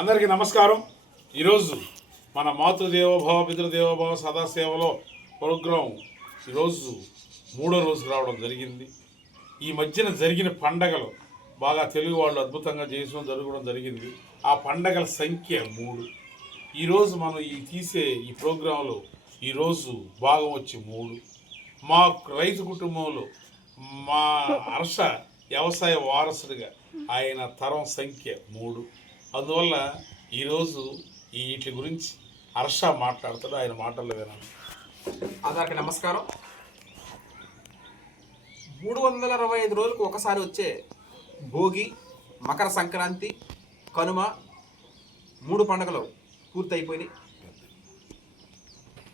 అందరికీ నమస్కారం. ఈరోజు మన మాతృదేవోభవ పితృదేవోభవ సదాసేవలో ప్రోగ్రాం ఈరోజు మూడో రోజుకు రావడం జరిగింది. ఈ మధ్యన జరిగిన పండగలు బాగా తెలుగు వాళ్ళు అద్భుతంగా జరగడం జరిగింది. ఆ పండగల సంఖ్య 3. ఈరోజు మనం తీసే ఈ ప్రోగ్రాంలో ఈరోజు భాగం వచ్చి 3. మా రైతు కుటుంబంలో మా హర్ష వ్యవసాయ వారసుడిగా ఆయన తరం సంఖ్య 3. అందువల్ల ఈరోజు వీటి గురించి హర్ష మాట్లాడతాడు. ఆయన మాటల్లో వినాలి. అందరికీ నమస్కారం. 365 రోజులకు ఒకసారి వచ్చే భోగి, మకర సంక్రాంతి, కనుమ 3 పండుగలు పూర్తయిపోయినాయి.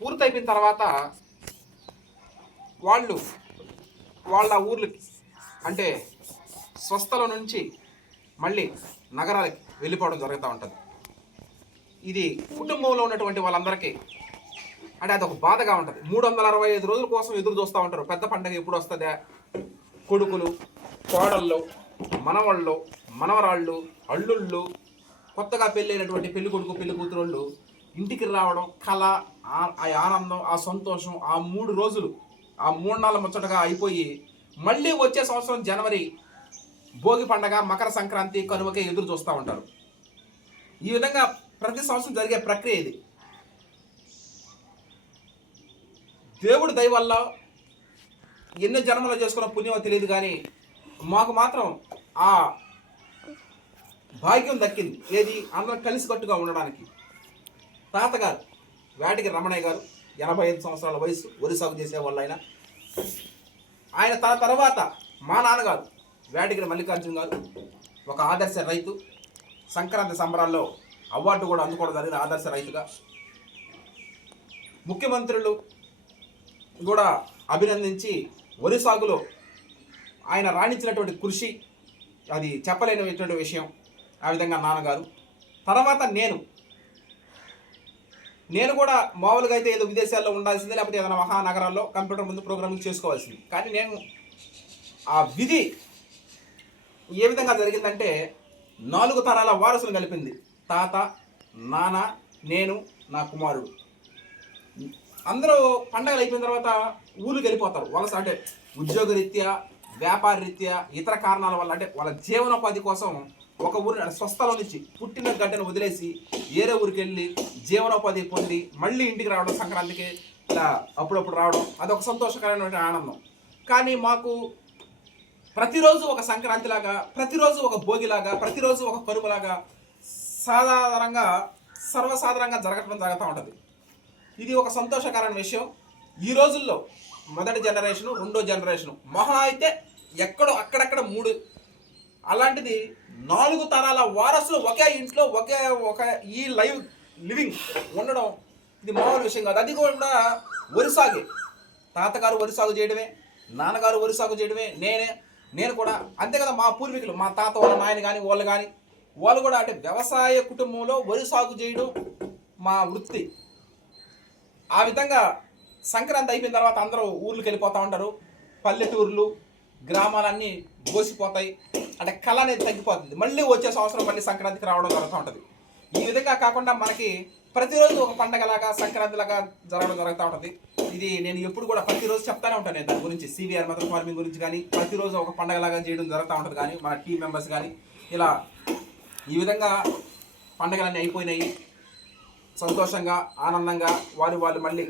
పూర్తయిపోయిన తర్వాత వాళ్ళ ఊర్లకి అంటే స్వస్థల నుంచి మళ్ళీ నగరాలకి వెళ్ళిపోవడం జరుగుతూ ఉంటుంది. ఇది కుటుంబంలో ఉన్నటువంటి వాళ్ళందరికీ అంటే అదొక బాధగా ఉంటుంది. 365 రోజుల కోసం ఎదురు చూస్తూ ఉంటారు. పెద్ద పండుగ ఎప్పుడు వస్తుందా, కొడుకులు, కోడళ్ళు, మనవాళ్ళు, మనవరాళ్ళు, అల్లుళ్ళు, కొత్తగా పెళ్ళైనటువంటి పెళ్లి కొడుకు పెళ్లి కూతురోళ్ళు ఇంటికి రావడం, కళ, ఆ ఆనందం, ఆ సంతోషం, ఆ 3 రోజులు, ఆ 3 నాళ్ళ ముచ్చటగా అయిపోయి మళ్ళీ వచ్చే సంవత్సరం జనవరి భోగి పండగ, మకర సంక్రాంతి, కనుమకే ఎదురు చూస్తూ ఉంటారు. ఈ విధంగా ప్రతి సంవత్సరం జరిగే ప్రక్రియ ఇది. దేవుడి దయ వల్ల ఎన్నో జన్మలో చేసుకున్న పుణ్యమో తెలియదు, కానీ మాకు మాత్రం ఆ భాగ్యం దక్కింది. ఏది, అందరం కలిసికట్టుగా ఉండడానికి. తాతగారు వేటికి రమణయ్య గారు 85 సంవత్సరాల వయసు, వరి సాగు చేసేవాళ్ళు ఆయన. తన తర్వాత మా నాన్నగారు వేటగిరి మల్లికార్జున గారు ఒక ఆదర్శ రైతు. సంక్రాంతి సంబరాల్లో అవార్డు కూడా అందుకోవడం జరిగిన ఆదర్శ రైతుగా. ముఖ్యమంత్రులు కూడా అభినందించి వరి సాగులో ఆయన రాణించినటువంటి కృషి అది చెప్పలేనటువంటి విషయం. ఆ విధంగా నాన్నగారు. తర్వాత నేను కూడా మామూలుగా అయితే ఏదో విదేశాల్లో ఉండాల్సిందే, లేకపోతే ఏదైనా మహానగరాల్లో కంప్యూటర్ ముందు ప్రోగ్రామింగ్ చేసుకోవాల్సింది. కానీ నేను ఆ విధి ఏ విధంగా జరిగిందంటే 4 తరాల వారసులు కలిపింది. తాత, నాన్న, నేను, నా కుమారుడు. అందరూ పండగలు అయిపోయిన తర్వాత ఊరికి వెళ్ళిపోతారు. వలస అంటే ఉద్యోగరీత్యా, వ్యాపార రీత్యా, ఇతర కారణాల వల్ల, అంటే వాళ్ళ జీవనోపాధి కోసం ఒక ఊరిని స్వస్థలం నుంచి పుట్టిన గడ్డను వదిలేసి వేరే ఊరికి వెళ్ళి జీవనోపాధి పొంది మళ్ళీ ఇంటికి రావడం, సంక్రాంతికి ఇలా అప్పుడప్పుడు రావడం, అదొక సంతోషకరమైన ఆనందం. కానీ మాకు ప్రతిరోజు ఒక సంక్రాంతిలాగా, ప్రతిరోజు ఒక భోగిలాగా, ప్రతిరోజు ఒక కనుమలాగా సర్వసాధారణంగా జరుగుతూ ఉంటుంది. ఇది ఒక సంతోషకరమైన విషయం. ఈ రోజుల్లో మొదటి జనరేషను, రెండో జనరేషను, మహా అయితే ఎక్కడో అక్కడక్కడ 3, అలాంటిది 4 తరాల వారసులు ఒకే ఇంట్లో ఒక ఈ లివింగ్ ఉండడం ఇది మామూలు విషయం కాదు. అది కూడా వరి సాగే. తాతగారు వరి సాగు చేయడమే, నాన్నగారు వరి సాగు చేయడమే, నేను కూడా అంతే కదా. మా పూర్వీకులు, మా తాత వాళ్ళ నాయన కానీ వాళ్ళు కూడా అంటే వ్యవసాయ కుటుంబంలో వరి సాగు చేయడం మా వృత్తి. ఆ విధంగా సంక్రాంతి అయిపోయిన తర్వాత అందరూ ఊర్లకు వెళ్ళిపోతూ ఉంటారు. పల్లెటూర్లు, గ్రామాలన్నీ గోసిపోతాయి. అంటే కళ అనేది తగ్గిపోతుంది. మళ్ళీ వచ్చే సంవత్సరం మళ్ళీ సంక్రాంతికి రావడం జరుగుతూ ఉంటుంది. ఈ విధంగా కాకుండా మనకి ప్రతిరోజు ఒక పండగలాగా, సంక్రాంతిలాగా జరగడం జరుగుతూ ఉంటుంది. ఇది నేను ఎప్పుడు కూడా ప్రతిరోజు చెప్తానే ఉంటాను. నేను దాని గురించి సివిఆర్ మెథడ్ ఫార్మింగ్ గురించి కానీ, ప్రతిరోజు ఒక పండగలాగా చేయడం జరుగుతూ ఉంటుంది. కానీ మన టీం మెంబర్స్ కానీ ఇలా ఈ విధంగా పండగలన్నీ అయిపోయినాయి. సంతోషంగా, ఆనందంగా వాళ్ళు మళ్ళీ